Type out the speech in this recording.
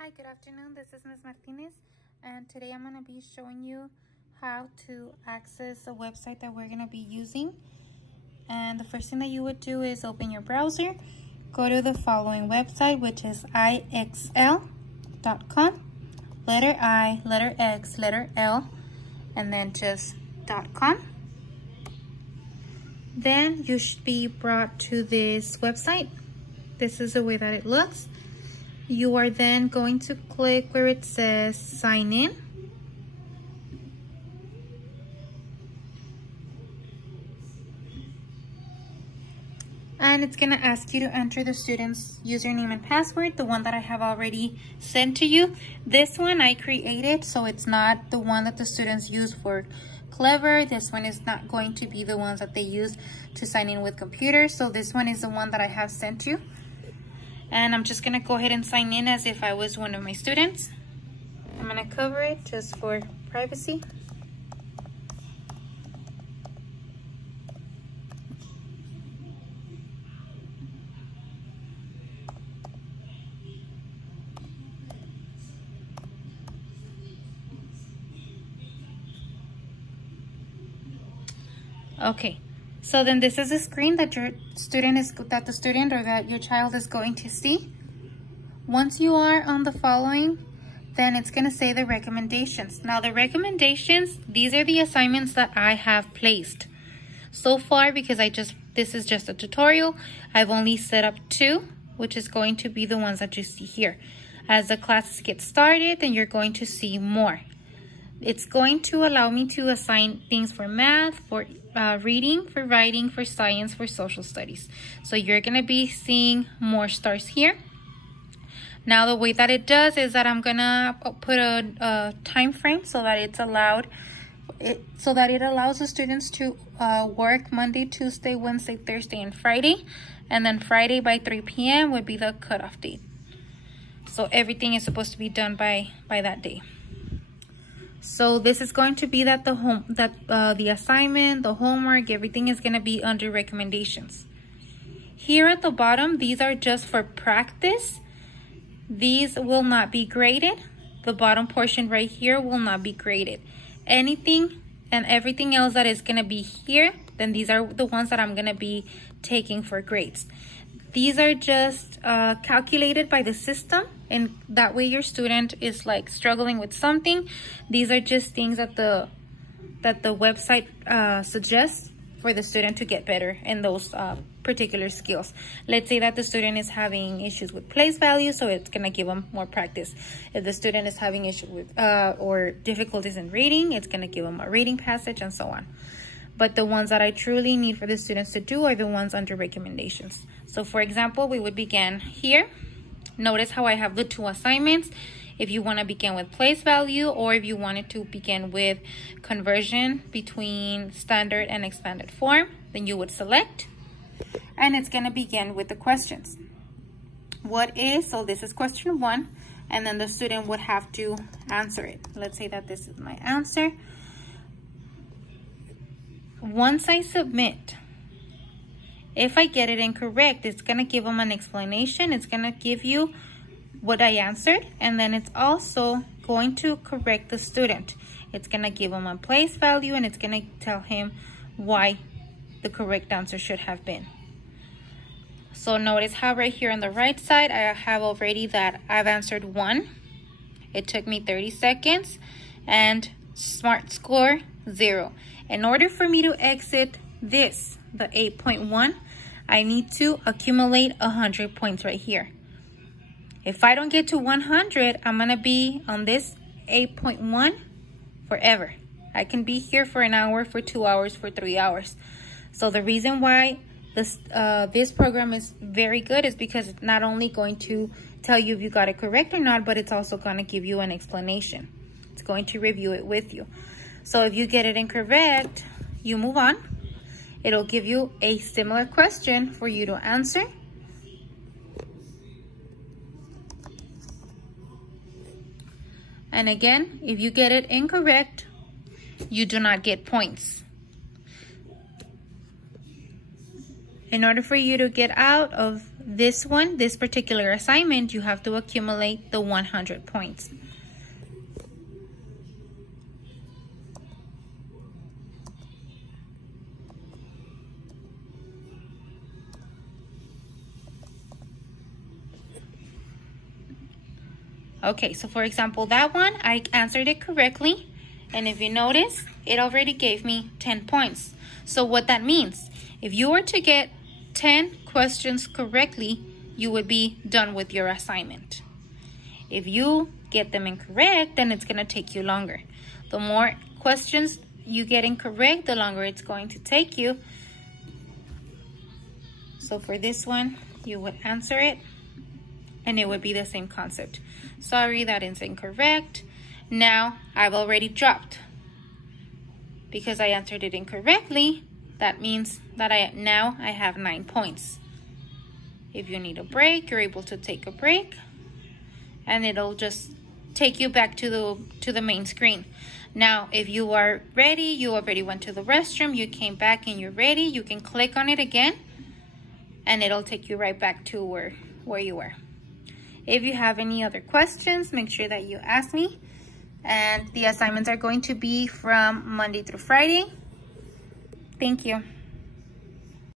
Hi, good afternoon. This is Ms. Martinez, and today I'm going to be showing you how to access a website that we're going to be using. And the first thing that you would do is open your browser, go to the following website, which is ixl.com, letter I, letter X, letter L, and then just .com. Then you should be brought to this website. This is the way that it looks. You are then going to click where it says sign in. And it's going to ask you to enter the student's username and password, the one that I have already sent to you. This one I created, so it's not the one that the students use for Clever. This one is not going to be the ones that they use to sign in with computers. So this one is the one that I have sent you. And I'm just gonna go ahead and sign in as if I was one of my students. I'm gonna cover it just for privacy. Okay. So then this is a screen that your student or that your child is going to see. Once you are on the following, then it's going to say the recommendations. Now the recommendations, these are the assignments that I have placed. So far, because this is just a tutorial, I've only set up 2, which is going to be the ones that you see here. As the classes get started, then you're going to see more. It's going to allow me to assign things for math, for reading, for writing, for science, for social studies. So you're going to be seeing more stars here. Now the way that it does is that I'm going to put a time frame so that it allows the students to work Monday, Tuesday, Wednesday, Thursday, and Friday. And then Friday by 3 p.m. would be the cutoff date. So everything is supposed to be done by that day. So this is going to be that the assignment, the homework, everything is going to be under recommendations. Here at the bottom, these are just for practice. These will not be graded. The bottom portion right here will not be graded. Anything and everything else that is going to be here, then these are the ones that I'm going to be taking for grades. These are just calculated by the system, and that way your student is like struggling with something. These are just things that the website suggests for the student to get better in those particular skills. Let's say that the student is having issues with place value, so it's gonna give them more practice. If the student is having issues with or difficulties in reading, it's gonna give them a reading passage and so on. But the ones that I truly need for the students to do are the ones under recommendations. So for example, we would begin here. Notice how I have the 2 assignments. If you want to begin with place value, or if you wanted to begin with conversion between standard and expanded form, then you would select. And it's going to begin with the questions. So this is question 1, and then the student would have to answer it. Let's say that this is my answer. Once I submit, if I get it incorrect, it's going to give them an explanation. It's going to give you what I answered, and then it's also going to correct the student. It's going to give him a place value, and it's going to tell him why the correct answer should have been. So notice how right here on the right side, I have already that I've answered 1. It took me 30 seconds, and SMART score 0. In order for me to exit this, the 8.1, I need to accumulate 100 points right here. If I don't get to 100, I'm going to be on this 8.1 forever. I can be here for an hour, for 2 hours, for 3 hours. So the reason why this program is very good is because it's not only going to tell you if you got it correct or not, but it's also going to give you an explanation. It's going to review it with you. So if you get it incorrect, you move on. It'll give you a similar question for you to answer. And again, if you get it incorrect, you do not get points. In order for you to get out of this particular assignment, you have to accumulate the 100 points. Okay, so for example, that one, I answered it correctly. And if you notice, it already gave me 10 points. So what that means, if you were to get 10 questions correctly, you would be done with your assignment. If you get them incorrect, then it's going to take you longer. The more questions you get incorrect, the longer it's going to take you. So for this one, you would answer it, and it would be the same concept. Sorry, that is incorrect. Now, I've already dropped. Because I answered it incorrectly, that means that I have 9 points. If you need a break, you're able to take a break, and it'll just take you back to the main screen. Now, if you are ready, you already went to the restroom, you came back and you're ready, you can click on it again, and it'll take you right back to where you were. If you have any other questions, make sure that you ask me. And the assignments are going to be from Monday through Friday. Thank you.